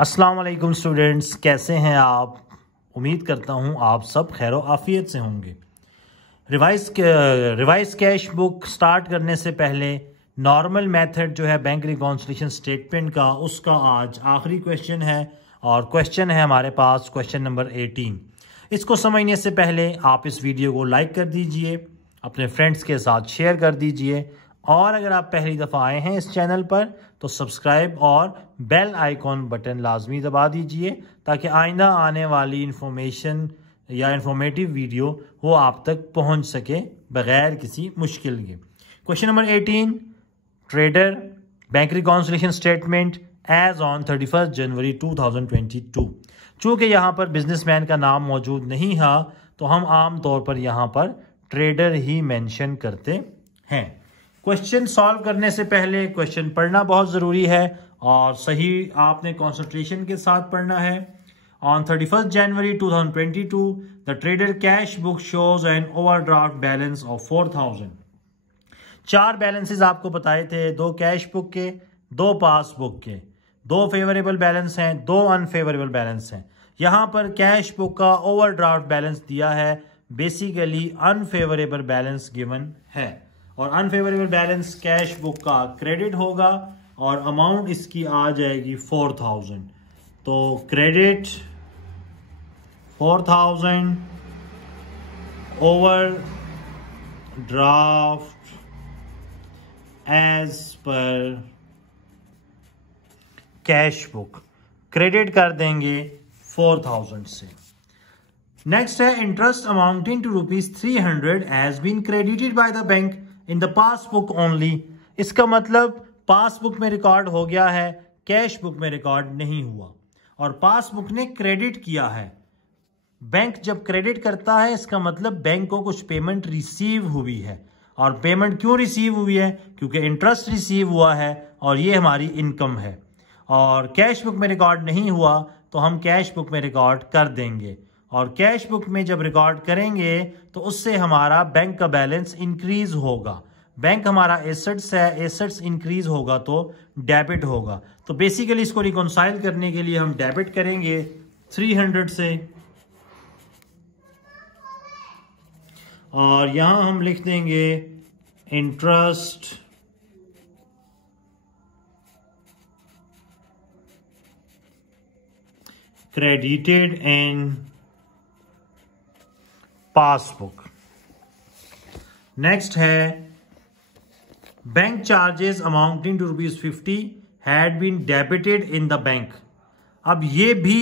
अस्सलाम वालेकुम स्टूडेंट्स, कैसे हैं आप। उम्मीद करता हूं आप सब खैर आफियत से होंगे। रिवाइज कैश बुक स्टार्ट करने से पहले नॉर्मल मेथड जो है बैंक रिकॉन्सिलिएशन स्टेटमेंट का, उसका आज आखिरी क्वेश्चन है और क्वेश्चन है हमारे पास क्वेश्चन नंबर 18। इसको समझने से पहले आप इस वीडियो को लाइक कर दीजिए, अपने फ्रेंड्स के साथ शेयर कर दीजिए और अगर आप पहली दफ़ा आए हैं इस चैनल पर तो सब्सक्राइब और बेल आइकॉन बटन लाजमी दबा दीजिए ताकि आइंदा आने वाली इंफॉर्मेशन या इंफॉर्मेटिव वीडियो वो आप तक पहुंच सके बगैर किसी मुश्किल के। Question number 18, trader bank reconciliation statement as on 31 January 2022। चूँकि यहाँ पर बिजनेसमैन का नाम मौजूद नहीं है तो हम आम तौर पर यहाँ पर ट्रेडर ही मेंशन करते हैं। क्वेश्चन सॉल्व करने से पहले क्वेश्चन पढ़ना बहुत ज़रूरी है और सही आपने कंसंट्रेशन के साथ पढ़ना है। On 31 January 2022 the trader cash book shows an overdraft balance of 4000। चार बैलेंसेस आपको बताए थे, दो कैश बुक के, दो पासबुक के, दो फेवरेबल बैलेंस हैं, दो अनफेवरेबल बैलेंस हैं। यहाँ पर कैश बुक का ओवरड्राफ्ट बैलेंस दिया है, बेसिकली अनफेवरेबल बैलेंस गिवन है और अनफेवरेबल बैलेंस कैश बुक का क्रेडिट होगा और अमाउंट इसकी आ जाएगी 4000। तो credit 4000 overdraft as per cash book, credit कर देंगे 4000 से। नेक्स्ट है interest amounting to ₹300 has been credited by the bank in the passbook only. इसका मतलब पासबुक में रिकॉर्ड हो गया है, कैश बुक में रिकॉर्ड नहीं हुआ और पासबुक ने क्रेडिट किया है। बैंक जब क्रेडिट करता है इसका मतलब बैंक को कुछ पेमेंट रिसीव हुई है और पेमेंट क्यों रिसीव हुई है, क्योंकि इंटरेस्ट रिसीव हुआ है और ये हमारी इनकम है। और कैश बुक में रिकॉर्ड नहीं हुआ तो हम कैश बुक में रिकॉर्ड कर देंगे और कैश बुक में जब रिकॉर्ड करेंगे तो उससे हमारा बैंक का बैलेंस इंक्रीज होगा। बैंक हमारा एसेट्स है, एसेट्स इंक्रीज होगा तो डेबिट होगा। तो बेसिकली इसको रिकॉन्साइल करने के लिए हम डेबिट करेंगे 300 से और यहां हम लिख देंगे interest credited in passbook. Next है bank charges amounting to ₹50 had been debited in the bank. अब ये भी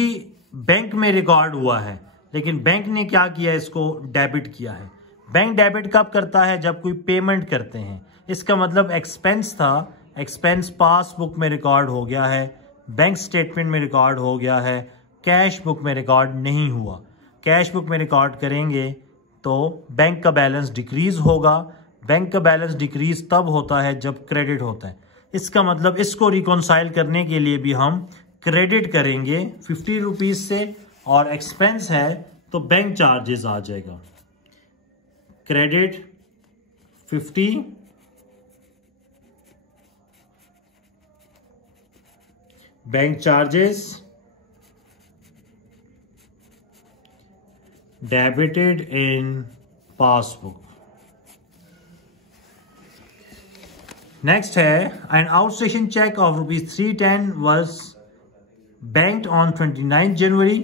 बैंक में रिकॉर्ड हुआ है लेकिन बैंक ने क्या किया, इसको डेबिट किया है। बैंक डेबिट कब करता है, जब कोई पेमेंट करते हैं। इसका मतलब एक्सपेंस था, एक्सपेंस पासबुक में रिकॉर्ड हो गया है, बैंक स्टेटमेंट में रिकॉर्ड हो गया है, कैश बुक में रिकॉर्ड नहीं हुआ। कैश बुक में रिकॉर्ड करेंगे तो बैंक का बैलेंस डिक्रीज होगा। बैंक का बैलेंस डिक्रीज तब होता है जब क्रेडिट होता है। इसका मतलब इसको रिकॉन्साइल करने के लिए भी हम क्रेडिट करेंगे 50 रुपीज से और एक्सपेंस है तो बैंक चार्जेस आ जाएगा। Credit 50 bank charges debited in passbook। Next है an outstation check of ₹310 was banked on 29 January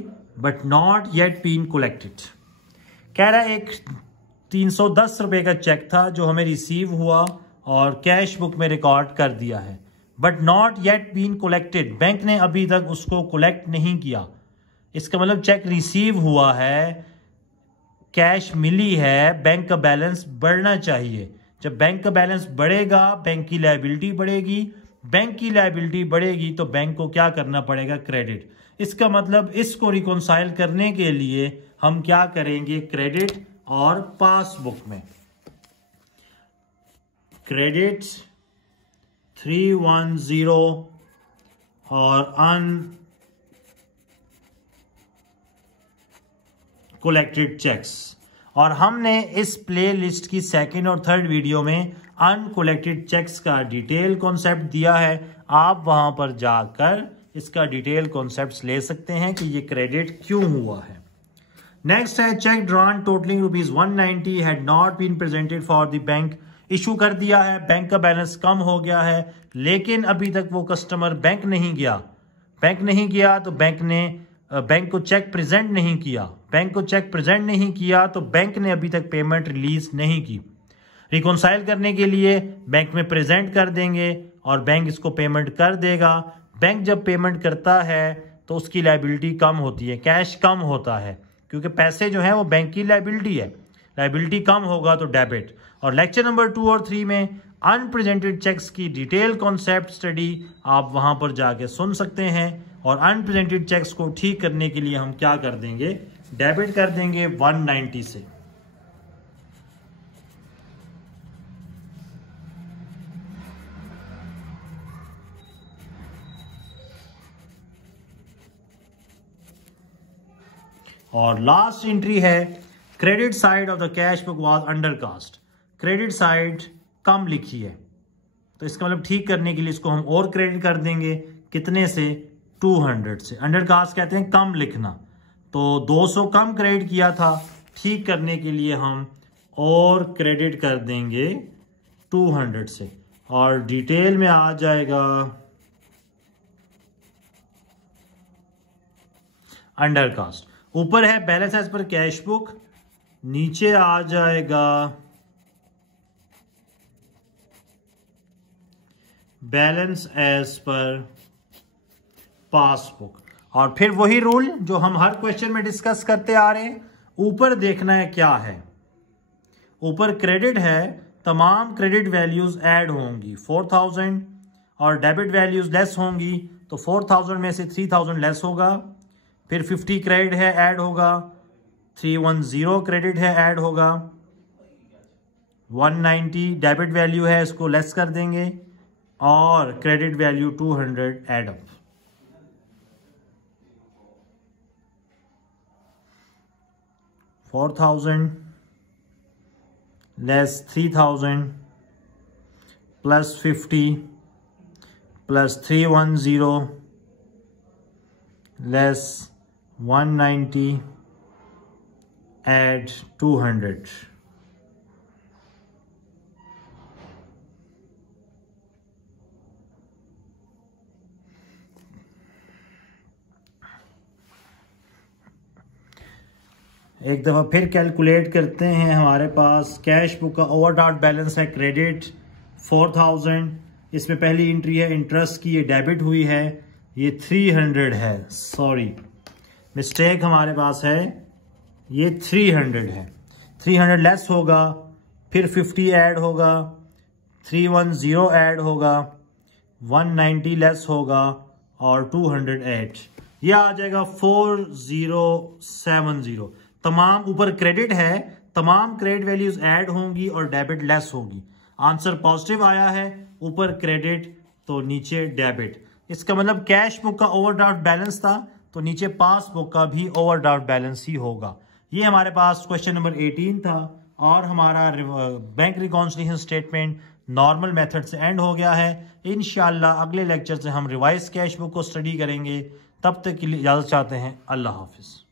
but not yet been collected। कह रहा है एक 310 रुपए का चेक था जो हमें रिसीव हुआ और कैश बुक में रिकॉर्ड कर दिया है, but not yet been collected, bank ने अभी तक उसको कलेक्ट नहीं किया। इसका मतलब चेक रिसीव हुआ है, कैश मिली है, बैंक का बैलेंस बढ़ना चाहिए। जब बैंक का बैलेंस बढ़ेगा बैंक की लायबिलिटी बढ़ेगी, बैंक की लायबिलिटी बढ़ेगी तो बैंक को क्या करना पड़ेगा, क्रेडिट। इसका मतलब इसको रिकॉन्साइल करने के लिए हम क्या करेंगे, क्रेडिट और पासबुक में क्रेडिट 310 और कलेक्टेड चेक्स। और हमने इस प्लेलिस्ट की सेकंड और थर्ड वीडियो में अनकलेक्टेड चेक्स का डिटेल कॉन्सेप्ट दिया है, आप वहां पर जाकर इसका डिटेल कॉन्सेप्ट्स ले सकते हैं कि ये क्रेडिट क्यों हुआ है। नेक्स्ट है cheque drawn totalling ₹190 had not been presented for the bank. इशू कर दिया है, बैंक का बैलेंस कम हो गया है, लेकिन अभी तक वो कस्टमर बैंक नहीं गया तो बैंक को चेक प्रेजेंट नहीं किया तो बैंक ने अभी तक पेमेंट रिलीज नहीं की। रिकॉन्साइल करने के लिए बैंक में प्रेजेंट कर देंगे और बैंक इसको पेमेंट कर देगा। बैंक जब पेमेंट करता है तो उसकी लायबिलिटी कम होती है, कैश कम होता है, क्योंकि पैसे जो है वो बैंक की लायबिलिटी है। लायबिलिटी कम होगा तो डेबिट। और लेक्चर नंबर 2 और 3 में अनप्रेजेंटेड चेक्स की डिटेल कॉन्सेप्ट स्टडी आप वहां पर जाके सुन सकते हैं। और अनप्रेजेंटेड चेक्स को ठीक करने के लिए हम क्या कर देंगे, डेबिट कर देंगे 190 से। और लास्ट एंट्री है credit side of the cash book was undercast. Credit side कम लिखी है, तो इसका मतलब ठीक करने के लिए इसको हम और क्रेडिट कर देंगे। कितने से? 200 से। अंडरकास्ट कहते हैं कम लिखना, तो 200 कम क्रेडिट किया था, ठीक करने के लिए हम और क्रेडिट कर देंगे 200 से। और डिटेल में आ जाएगा अंडरकास्ट। ऊपर है balance as per cash book, नीचे आ जाएगा बैलेंस एज पर पासबुक। और फिर वही रूल जो हम हर क्वेश्चन में डिस्कस करते आ रहे हैं, ऊपर देखना है क्या है। ऊपर क्रेडिट है, तमाम क्रेडिट वैल्यूज ऐड होंगी 4000 और डेबिट वैल्यूज लेस होंगी, तो 4000 में से 3000 लेस होगा। फिर 50 क्रेडिट है ऐड होगा, 310 क्रेडिट है ऐड होगा, 190 डेबिट वैल्यू है इसको लेस कर देंगे और credit value 200 add up. $4000 less 3000 plus 50 plus 310 less 190 add 200। एक दफ़ा फिर कैलकुलेट करते हैं। हमारे पास कैश बुक का ओवरड्राफ्ट बैलेंस है क्रेडिट 4000, इसमें पहली एंट्री है इंटरेस्ट की, ये डेबिट हुई है, ये 300 है, सॉरी मिस्टेक हमारे पास है, ये 300 है। 300 लेस होगा, फिर 50 ऐड होगा, 310 ऐड होगा, 190 लेस होगा और 200 ऐड, ये आ जाएगा 4070। तमाम ऊपर क्रेडिट है, तमाम क्रेडिट वैल्यूज ऐड होंगी और डेबिट लेस होगी। आंसर पॉजिटिव आया है, ऊपर क्रेडिट तो नीचे डेबिट। इसका मतलब कैश बुक का ओवरड्राफ्ट बैलेंस था तो नीचे पासबुक का भी ओवरड्राफ्ट बैलेंस ही होगा। ये हमारे पास क्वेश्चन नंबर 18 था और हमारा bank reconciliation statement normal method से एंड हो गया है। इंशाल्लाह अगले लेक्चर से हम रिवाइज कैश बुक को स्टडी करेंगे। तब तक के लिए इजाजत चाहते हैं। अल्लाह हाफिज।